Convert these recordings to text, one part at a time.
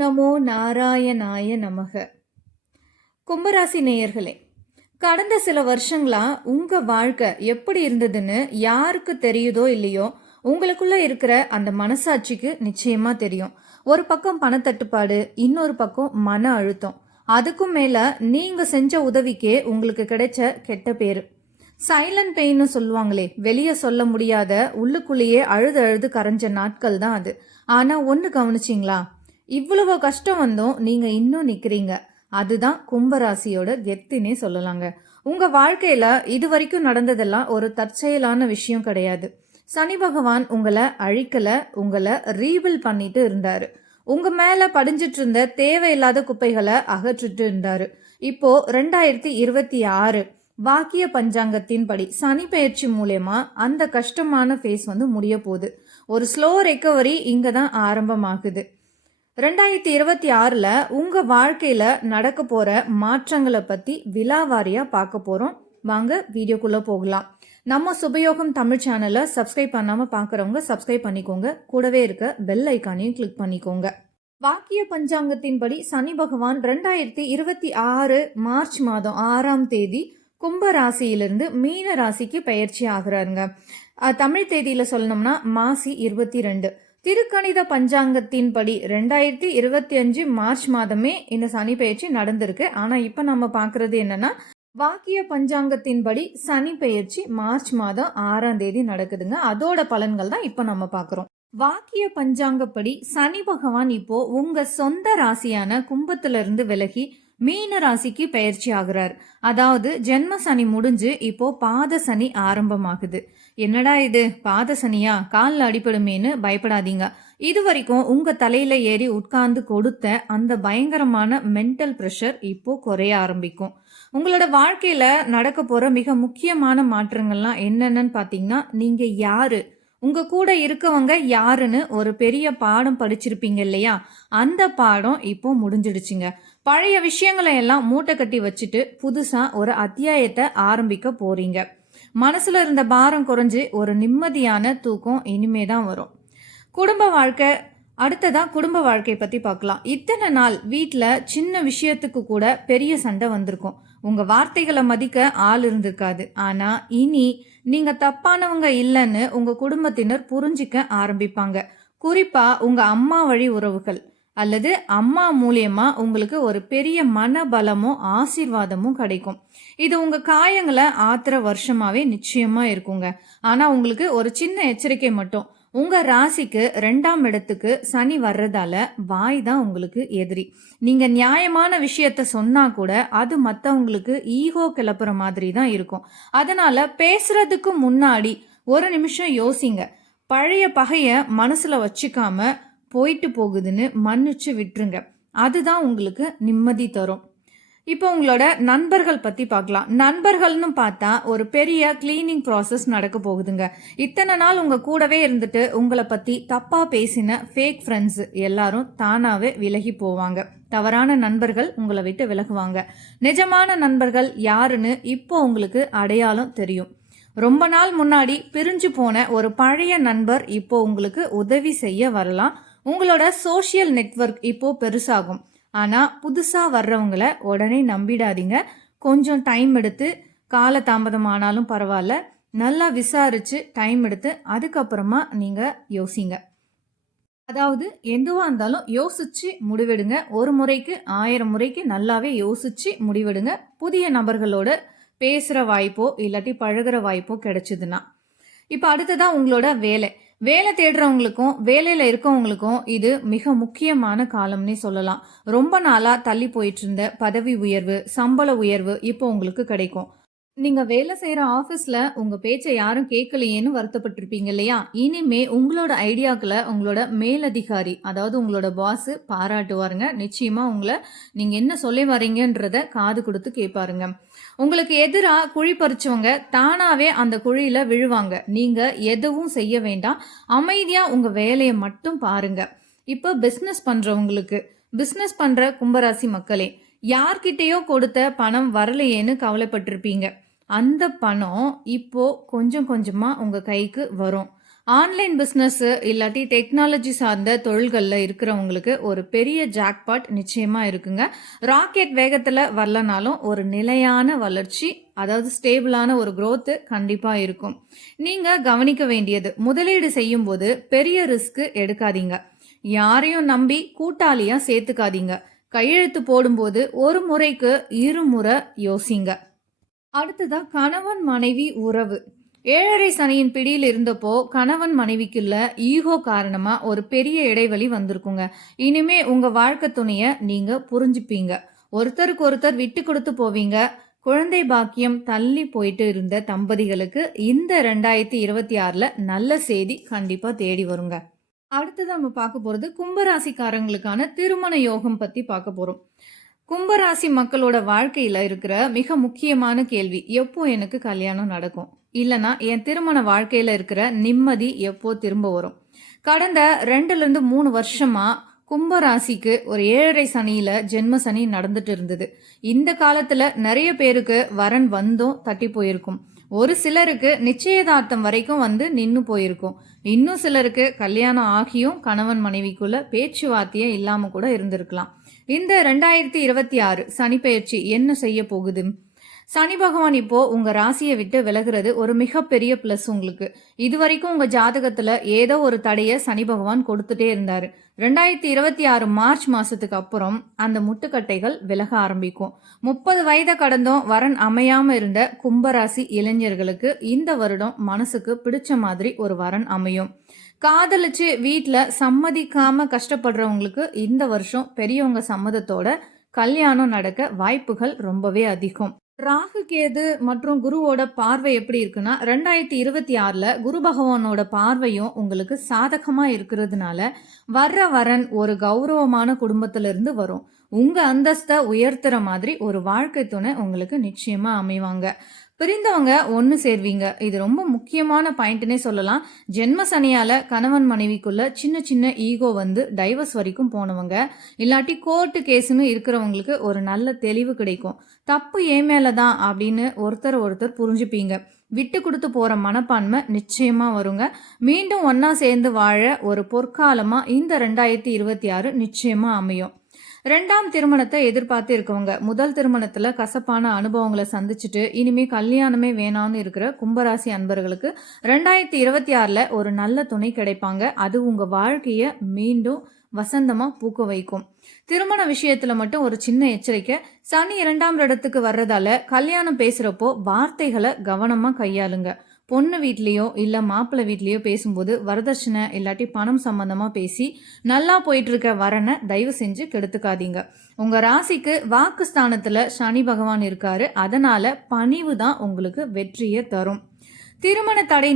நமோ நாராயணாய நமக. கும்பராசி நேயர்களே, கடந்த சில வருஷங்களா உங்க வாழ்க்கை எப்படி இருந்ததுன்னு யாருக்கு தெரியுதோ இல்லையோ, உங்களுக்குள்ள இருக்கிற அந்த மனசாட்சிக்கு நிச்சயமா தெரியும். ஒரு பக்கம் பணத்தட்டுப்பாடு, இன்னொரு பக்கம் மன அழுத்தம், அதுக்கும் மேல நீங்க செஞ்ச உதவிக்கே உங்களுக்கு கிடைச்ச கெட்ட பேரு. சைலண்ட் பெயின்னு சொல்லுவாங்களே, வெளியே சொல்ல முடியாத உள்ளுக்குள்ளேயே அழுது அழுது கரைஞ்ச நாட்கள் தான் அது. ஆனா ஒன்று கவனிச்சிங்களா, இவ்வளவு கஷ்டம் வந்தும் நீங்க இன்னும் நிக்கிறீங்க. அதுதான் கும்பராசியோட கெத்தினே சொல்லலாங்க. உங்க வாழ்க்கையில இது வரைக்கும் நடந்ததெல்லாம் ஒரு தற்செயலான விஷயம் கிடையாது. சனி பகவான் உங்களை அழிக்கல, உங்களை ரீபில் பண்ணிட்டு இருந்தாரு. உங்க மேல படிஞ்சிட்டு இருந்த தேவையில்லாத குப்பைகளை அகற்றிட்டு இருந்தாரு. இப்போ 2026 வாக்கிய பஞ்சாங்கத்தின் படி சனி பயிற்சி மூலயமா அந்த கஷ்டமான ஃபேஸ் முடிய போகுது. ஒரு ஸ்லோ ரெக்கவரி இங்க தான் ஆரம்பமாகுது. 2026ல உங்க வாழ்க்கையில நடக்க போற மாற்றங்களை பத்தி விலாவாரியா பார்க்க போறோம். வாங்க வீடியோக்குள்ள போகலாம். நம்ம சுபயோகம் தமிழ் சேனலை சப்ஸ்கிரைப் பண்ணாம பார்க்குறவங்க சப்ஸ்கிரைப் பண்ணிக்கோங்க. கூடவே இருக்க பெல் ஐக்கானையும் கிளிக் பண்ணிக்கோங்க. வாக்கிய பஞ்சாங்கத்தின்படி சனி பகவான் 2026 மார்ச் மாதம் 6ஆம் தேதி கும்ப ராசியிலிருந்து மீன ராசிக்கு பயிற்சி ஆகிறாருங்க. தமிழ் தேதியில சொல்லணும்னா மாசி 22. திருக்கணித பஞ்சாங்கத்தின்படி 2025 மார்ச் மாதமே இந்த சனி பயிற்சி நடந்திருக்கு. ஆனா இப்ப நம்ம பாக்குறது என்னன்னா, வாக்கிய பஞ்சாங்கத்தின்படி சனி பயிற்சி மார்ச் மாதம் 6ஆம் தேதி நடக்குதுங்க. அதோட பலன்கள் தான் இப்ப நம்ம பாக்குறோம். வாக்கிய பஞ்சாங்கப்படி சனி பகவான் இப்போ உங்க சொந்த ராசியான கும்பத்துல இருந்து விலகி மீன ராசிக்கு பயிற்சி ஆகுறார். அதாவது ஜென்ம சனி முடிஞ்சு இப்போ பாத சனி ஆரம்பமாகுது. என்னடா இது பாத சனியா, காலில் அடிபடுமேன்னு பயப்படாதீங்க. இது வரைக்கும் உங்க தலையில ஏறி உட்கார்ந்து கொடுத்த அந்த பயங்கரமான மென்டல் ப்ரெஷர் இப்போ குறைய ஆரம்பிக்கும். உங்களோட வாழ்க்கையில நடக்க போற மிக முக்கியமான மாற்றங்கள்லாம் என்னென்னு பாத்தீங்கன்னா, நீங்க யாரு, உங்க கூட இருக்கவங்க யாருன்னு ஒரு பெரிய பாடம் படிச்சிருப்பீங்க இல்லையா, அந்த பாடம் இப்போ முடிஞ்சிடுச்சுங்க. பழைய விஷயங்களை எல்லாம் மூட்டை கட்டி வச்சுட்டு புதுசா ஒரு அத்தியாயத்தை ஆரம்பிக்க போறீங்க. மனசுல இருந்த பாரம் குறைஞ்சு ஒரு நிம்மதியான தூக்கம் இனிமே தான் வரும். குடும்ப வாழ்க்கை, அடுத்ததான் குடும்ப வாழ்க்கை பத்தி பார்க்கலாம். இத்தனை நாள் வீட்டுல சின்ன விஷயத்துக்கு கூட பெரிய சண்டை வந்திருக்கும். உங்க வார்த்தைகளை மதிக்க ஆள் இருந்திருக்காது. ஆனா இனி நீங்க தப்பானவங்க இல்லைன்னு உங்க குடும்பத்தினர் புரிஞ்சிக்க ஆரம்பிப்பாங்க. குறிப்பா உங்க அம்மா வழி உறவுகள் அல்லது அம்மா மூலியமா உங்களுக்கு ஒரு பெரிய மனபலமும் ஆசீர்வாதமும் கிடைக்கும். இது உங்க காயங்களை ஆத்துற வருஷமாவே நிச்சயமா இருக்குங்க. ஆனா உங்களுக்கு ஒரு சின்ன எச்சரிக்கை மட்டும், உங்க ராசிக்கு 2ஆம் இடத்துக்கு சனி வர்றதால வாய் தான் உங்களுக்கு எதிரி. நீங்க நியாயமான விஷயத்த சொன்னா கூட அது மற்றவங்களுக்கு ஈகோ கிளப்புற மாதிரி தான் இருக்கும். அதனால பேசுறதுக்கு முன்னாடி ஒரு நிமிஷம் யோசிங்க. பழைய பகைய மனசுல வச்சுக்காம போயிட்டு போகுதுன்னு மன்னிச்சு விட்டுருங்க. அதுதான் உங்களுக்கு நிம்மதி தரும். இப்போ உங்களோட நண்பர்கள் பத்தி பார்க்கலாம். நண்பர்கள்னு பார்த்தா ஒரு பெரிய கிளீனிங் ப்ராசஸ் நடக்க போகுதுங்க. இத்தனை நாள் உங்க கூடவே இருந்துட்டு உங்களை பத்தி தப்பா பேசின ஃபேக் ஃப்ரெண்ட்ஸ் எல்லாரும் தானாவே விலகி போவாங்க. தவறான நண்பர்கள் உங்களை விட்டு விலகுவாங்க. நிஜமான நண்பர்கள் யாருன்னு இப்போ உங்களுக்கு அடையாளம் தெரியும். ரொம்ப நாள் முன்னாடி பிரிஞ்சு போன ஒரு பழைய நண்பர் இப்போ உங்களுக்கு உதவி செய்ய வரலாம். உங்களோட சோஷியல் நெட்வொர்க் இப்போ பெருசாகும். ஆனால் புதுசாக வர்றவங்கள உடனே நம்பிடாதீங்க. கொஞ்சம் டைம் எடுத்து, கால தாமதம் ஆனாலும் பரவாயில்ல, நல்லா விசாரித்து டைம் எடுத்து அதுக்கப்புறமா நீங்கள் யோசிங்க. அதாவது எதுவாக இருந்தாலும் யோசிச்சு முடிவெடுங்க. ஒரு முறைக்கு 1000 முறைக்கு நல்லாவே யோசிச்சு முடிவெடுங்க. புதிய நபர்களோட பேசுகிற வாய்ப்போ இல்லாட்டி பழகிற வாய்ப்போ கிடைச்சிதுன்னா. இப்போ அடுத்ததான் உங்களோட வேலை தேடுறவங்களுக்கும் வேலையில் இருக்கவங்களுக்கும் இது மிக முக்கியமான காலம்னே சொல்லலாம். ரொம்ப நாளாக தள்ளி போயிட்டு இருந்த பதவி உயர்வு, சம்பள உயர்வு இப்போ உங்களுக்கு கிடைக்கும். நீங்க வேலை செய்யற ஆபீஸ்ல உங்க பேச்சை யாரும் கேட்கலையேன்னு வருத்தப்பட்டிருப்பீங்க இல்லையா? இனிமே உங்களோட ஐடியாக்களை உங்களோட மேலதிகாரி, அதாவது உங்களோட பாஸ் பாராட்டுவாருங்க. நிச்சயமா உங்களை நீங்க என்ன சொல்லி வரீங்கன்றத காது கொடுத்து கேட்பாருங்க. உங்களுக்கு எதிராக குழி பறிச்சவங்க தானாவே அந்த குழியில விழுவாங்க. நீங்க எதுவும் செய்ய வேண்டாம், அமைதியா உங்க வேலையை மட்டும் பாருங்க. இப்போ பிசினஸ் பண்றவங்களுக்கு, பிசினஸ் பண்ற கும்பராசி மக்களே, யார்கிட்டயோ கொடுத்த பணம் வரலையேன்னு கவலைப்பட்டிருப்பீங்க. அந்த பணம் இப்போ கொஞ்சம் கொஞ்சமா உங்க கைக்கு வரும். ஆன்லைன் பிஸ்னஸ் இல்லாட்டி டெக்னாலஜி சார்ந்த தொழில்களில் இருக்கிறவங்களுக்கு ஒரு பெரிய ஜாக்பாட் நிச்சயமா இருக்குங்க. ராக்கெட் வேகத்தில் வரலனாலும் ஒரு நிலையான வளர்ச்சி, அதாவது ஸ்டேபிளான ஒரு growth கண்டிப்பா இருக்கும். நீங்க கவனிக்க வேண்டியது, முதலீடு செய்யும் போது பெரிய ரிஸ்க் எடுக்காதீங்க. யாரையும் நம்பி கூட்டாளியா சேர்த்துக்காதீங்க. கையெழுத்து போடும்போது ஒரு முறைக்கு இருமுறை யோசிங்க. அடுத்ததா கணவன் மனைவி உறவு. ஏழரை சனியின் பிடியில் இருந்தப்போ கணவன் மனைவிக்குள்ள ஈகோ காரணமா ஒரு பெரிய இடைவெளி வந்திருக்குங்க. இனிமே உங்க வாழ்க்கை துணைய நீங்க புரிஞ்சுப்பீங்க. ஒருத்தருக்கு ஒருத்தர் விட்டு கொடுத்து போவீங்க. குழந்தை பாக்கியம் தள்ளி போயிட்டு இருந்த தம்பதிகளுக்கு இந்த 2026ல நல்ல செய்தி கண்டிப்பா தேடி வருங்க. அடுத்தது நம்ம பார்க்க போறது கும்பராசிக்காரங்களுக்கான திருமண யோகம் பத்தி பார்க்க போறோம். கும்பராசி மக்களோட வாழ்க்கையில இருக்கிற மிக முக்கியமான கேள்வி, எப்போ எனக்கு கல்யாணம் நடக்கும், இல்லனா என் திருமண வாழ்க்கையில இருக்கிற நிம்மதி எப்போ திரும்ப வரும். கடந்த 2ல இருந்து 3 வருஷமா கும்பராசிக்கு ஒரு ஏழரை சனியில ஜென்ம சனி நடந்துட்டு இருந்தது. இந்த காலத்துல நிறைய பேருக்கு வரன் வந்தும் தட்டி போயிருக்கும். ஒரு சிலருக்கு நிச்சயதார்த்தம் வரைக்கும் வந்து நின்னு போயிருக்கும். இன்னும் சிலருக்கு கல்யாணம் ஆகியும் கணவன் மனைவிக்குள்ள பேச்சுவார்த்தையே இல்லாம கூட இருந்திருக்கலாம். இந்த 2026 சனி பெயர்ச்சி என்ன செய்ய போகுது? சனி பகவான் இப்போ உங்க ராசியை விட்டு விலகுறது ஒரு மிகப்பெரிய பிளஸ் உங்களுக்கு. இதுவரைக்கும் உங்க ஜாதகத்துல ஏதோ ஒரு தடைய சனி பகவான் கொடுத்துட்டே இருந்தாரு. 2026 மார்ச் மாசத்துக்கு அப்புறம் அந்த முட்டுக்கட்டைகள் விலக ஆரம்பிக்கும். 30 வயதை கடந்தும் வரன் அமையாம இருந்த கும்பராசி இளைஞர்களுக்கு இந்த வருடம் மனசுக்கு பிடிச்ச மாதிரி ஒரு வரன் அமையும். காதலிச்சு வீட்ல சம்மதிக்காம கஷ்டப்படுறவங்களுக்கு இந்த வருஷம் பெரியவங்க சம்மதத்தோட கல்யாணம் நடக்க வாய்ப்புகள் ரொம்பவே அதிகம். ராகு கேது மற்றும் குருவோட பார்வை எப்படி இருக்குன்னா, 2026ல குரு பகவானோட பார்வையும் உங்களுக்கு சாதகமா இருக்கிறதுனால வர்ற வரன் ஒரு கௌரவமான குடும்பத்துல இருந்து வரும். உங்க அந்தஸ்தை உயர்த்துற மாதிரி ஒரு வாழ்க்கை துணை உங்களுக்கு நிச்சயமா அமைவாங்க. பிரிந்தவங்க ஒன்று சேர்வீங்க. இது ரொம்ப முக்கியமான பாயிண்ட்னே சொல்லலாம். ஜென்ம சனியால கணவன் மனைவிக்குள்ள சின்ன சின்ன ஈகோ வந்து டைவர்ஸ் வரைக்கும் போனவங்க, இல்லாட்டி கோர்ட்டு கேஸ்னு இருக்கிறவங்களுக்கு ஒரு நல்ல தெளிவு கிடைக்கும். தப்பு ஏன் மேல தான் அப்படின்னு ஒருத்தர் புரிஞ்சுப்பீங்க. விட்டு கொடுத்து போற மனப்பான்மை நிச்சயமா வருங்க. மீண்டும் ஒன்னா சேர்ந்து வாழ ஒரு பொற்காலமா இந்த 2026 நிச்சயமா அமையும். 2ஆம் திருமணத்தை எதிர்பார்த்து இருக்கவங்க, முதல் திருமணத்துல கசப்பான அனுபவங்களை சந்திச்சுட்டு இனிமே கல்யாணமே வேணாம்னு இருக்கிற கும்பராசி அன்பர்களுக்கு 2026ல ஒரு நல்ல துணை கிடைப்பாங்க. அது உங்க வாழ்க்கைய மீண்டும் வசந்தமா பூக்க வைக்கும். திருமண விஷயத்துல மட்டும் ஒரு சின்ன எச்சரிக்கை, சனி 2ஆம் இடத்துக்கு வர்றதால கல்யாணம் பேசுறப்போ வார்த்தைகளை கவனமா கையாளுங்க. பொண்ணு வீட்லேயோ இல்லை மாப்பிள்ளை வீட்லேயோ பேசும்போது வரதட்சணை இல்லாட்டி பணம் சம்பந்தமாக பேசி நல்லா போயிட்டு இருக்க வரனை தயவு செஞ்சு கெடுத்துக்காதீங்க. உங்கள் ராசிக்கு வாக்குஸ்தானத்தில் சனி பகவான் இருக்காரு. அதனால பணிவு தான் உங்களுக்கு வெற்றியை தரும். திருமண தடை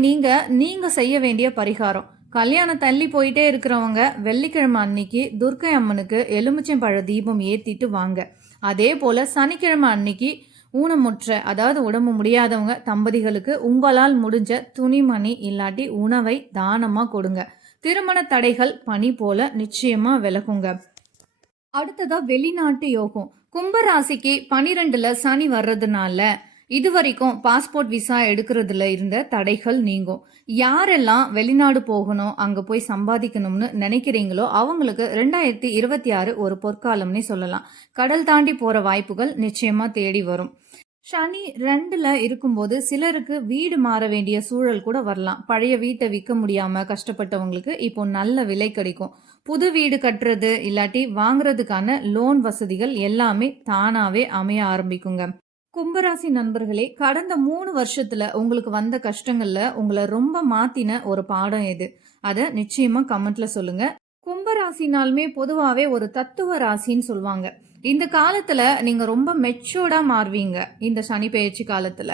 நீங்க செய்ய வேண்டிய பரிகாரம், கல்யாணம் தள்ளி போயிட்டே இருக்கிறவங்க வெள்ளிக்கிழமை அன்னைக்கு துர்க்கை அம்மனுக்கு எலுமிச்சம்பழ தீபம் ஏற்றிட்டு வாங்க. அதே போல் சனிக்கிழமை அன்னைக்கு ஊனமுற்ற, அதாவது உடம்பு முடியாதவங்க தம்பதிகளுக்கு உங்களால் முடிஞ்ச துணிமணி இல்லாட்டி உணவை தானமா கொடுங்க. திருமண தடைகள் பனி போல நிச்சயமா விலகுங்க. அடுத்ததா வெளிநாட்டு யோகம். கும்பராசிக்கு 12ல சனி வர்றதுனால இதுவரைக்கும் பாஸ்போர்ட் விசா எடுக்கிறதுல இருந்த தடைகள் நீங்கும். யாரெல்லாம் வெளிநாடு போகணும், அங்க போய் சம்பாதிக்கணும்னு நினைக்கிறீங்களோ அவங்களுக்கு 2026 ஒரு பொற்காலம்னே சொல்லலாம். கடல் தாண்டி போற வாய்ப்புகள் நிச்சயமா தேடி வரும். சனி 2ல இருக்கும்போது சிலருக்கு வீடு மாற வேண்டிய சூழல் கூட வரலாம். பழைய வீட்டை விற்க முடியாம கஷ்டப்பட்டவங்களுக்கு இப்போ நல்ல விலை கிடைக்கும். புது வீடு கட்டுறது இல்லாட்டி வாங்குறதுக்கான லோன் வசதிகள் எல்லாமே தானாவே அமைய ஆரம்பிக்குங்க. கும்பராசி நண்பர்களே, கடந்த 3 வருஷத்துல உங்களுக்கு வந்த கஷ்டங்கள்ல உங்களை ரொம்ப மாத்தின ஒரு பாடம் எது? அதை நிச்சயமா கமெண்ட்ல சொல்லுங்க. கும்பராசினாலுமே பொதுவாவே ஒரு தத்துவ ராசின்னு சொல்லுவாங்க. இந்த காலத்துல நீங்க ரொம்ப மெச்சூர்டா மாறுவீங்க. இந்த சனி பெயர்ச்சி காலத்துல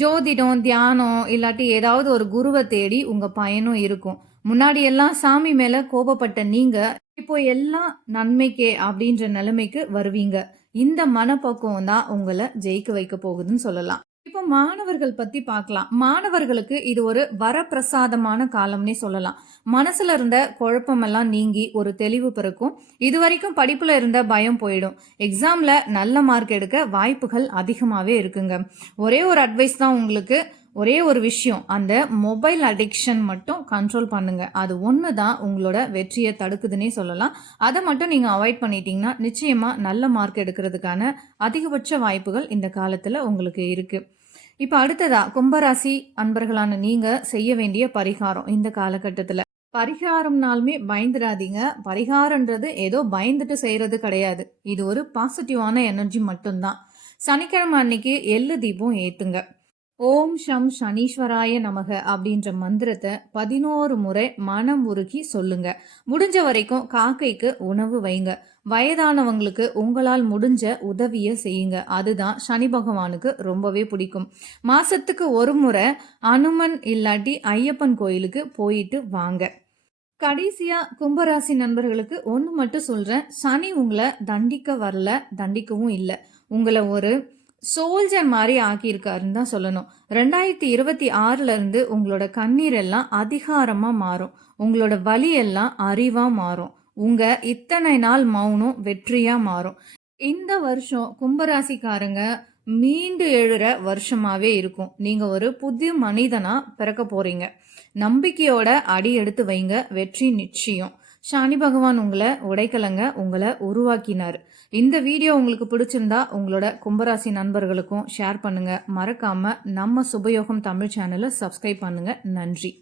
ஜோதிடம், தியானம் இல்லாட்டி ஏதாவது ஒரு குருவை தேடி உங்க பயனும் இருக்கும். முன்னாடி எல்லாம் சாமி மேல கோபப்பட்ட நீங்க இப்போ எல்லாம் நன்மைக்கே அப்படின்ற நிலைமைக்கு வருவீங்க. இந்த மனப்பக்குவம் தான் உங்களை ஜெயிக்க வைக்க போகுதுன்னு சொல்லலாம். இப்போ மாணவர்கள் பத்தி பார்க்கலாம். மாணவர்களுக்கு இது ஒரு வரப்பிரசாதமான காலம்னே சொல்லலாம். மனசுல இருந்த குழப்பமெல்லாம் நீங்கி ஒரு தெளிவு பிறக்கும். இதுவரைக்கும் படிப்புல இருந்த பயம் போயிடும். எக்ஸாம்ல நல்ல மார்க் எடுக்க வாய்ப்புகள் அதிகமாவே இருக்குங்க. ஒரே ஒரு அட்வைஸ் தான் உங்களுக்கு, ஒரே ஒரு விஷயம், அந்த மொபைல் அடிக்ஷன் மட்டும் கண்ட்ரோல் பண்ணுங்க. அது ஒன்று தான் உங்களோட வெற்றியை தடுக்குதுன்னே சொல்லலாம். அதை மட்டும் நீங்கள் அவாய்ட் பண்ணிட்டீங்கன்னா நிச்சயமாக நல்ல மார்க் எடுக்கிறதுக்கான அதிகபட்ச வாய்ப்புகள் இந்த காலத்தில் உங்களுக்கு இருக்குது. இப்போ அடுத்ததா கும்பராசி அன்பர்களான நீங்கள் செய்ய வேண்டிய பரிகாரம் இந்த காலகட்டத்தில். பரிகாரம்னாலுமே பயந்துடாதீங்க. பரிகாரன்றது ஏதோ பயந்துட்டு செய்கிறது கிடையாது. இது ஒரு பாசிட்டிவான எனர்ஜி மட்டும்தான். சனிக்கிழமை அன்னைக்கு எள்ளு தீபம் ஏற்றுங்க. ஓம் ஷம் சனீஸ்வராய நமக அப்படின்ற மந்திரத்தை 11 முறை மனம் உருகி சொல்லுங்க. முடிஞ்ச வரைக்கும் காக்கைக்கு உணவு வைங்க. வயதானவங்களுக்கு உங்களால் முடிஞ்ச உதவியை செய்யுங்க. அதுதான் சனி பகவானுக்கு ரொம்பவே பிடிக்கும். மாசத்துக்கு ஒரு முறை அனுமன் இல்லாட்டி ஐயப்பன் கோயிலுக்கு போயிட்டு வாங்க. கடைசியா கும்பராசி நண்பர்களுக்கு ஒன்று மட்டும் சொல்றேன், சனி உங்களை தண்டிக்க வரல, தண்டிக்கவும் இல்லை. உங்களை ஒரு சோல்ஜர் மாதிரி ஆக்கியிருக்காருன்னு தான் சொல்லணும். 2026 இருந்து உங்களோட கண்ணீர் எல்லாம் அதிகாரமா மாறும். உங்களோட வலி எல்லாம் அறிவா மாறும். உங்க இத்தனை நாள் மௌனம் வெற்றியா மாறும். இந்த வருஷம் கும்பராசிக்காரங்க மீண்டு எழுற வருஷமாவே இருக்கும். நீங்க ஒரு புது மனிதனா பிறக்க போறீங்க. நம்பிக்கையோட அடி எடுத்து வைங்க, வெற்றி நிச்சயம். சனி பகவான் உங்களை உடைக்கலங்க, உங்களை உருவாக்கினார். இந்த வீடியோ உங்களுக்கு பிடிச்சிருந்தா உங்களோட கும்பராசி நண்பர்களுக்கும் ஷேர் பண்ணுங்க. மறக்காம நம்ம சுபயோகம் தமிழ் சேனலை சப்ஸ்கிரைப் பண்ணுங்க. நன்றி.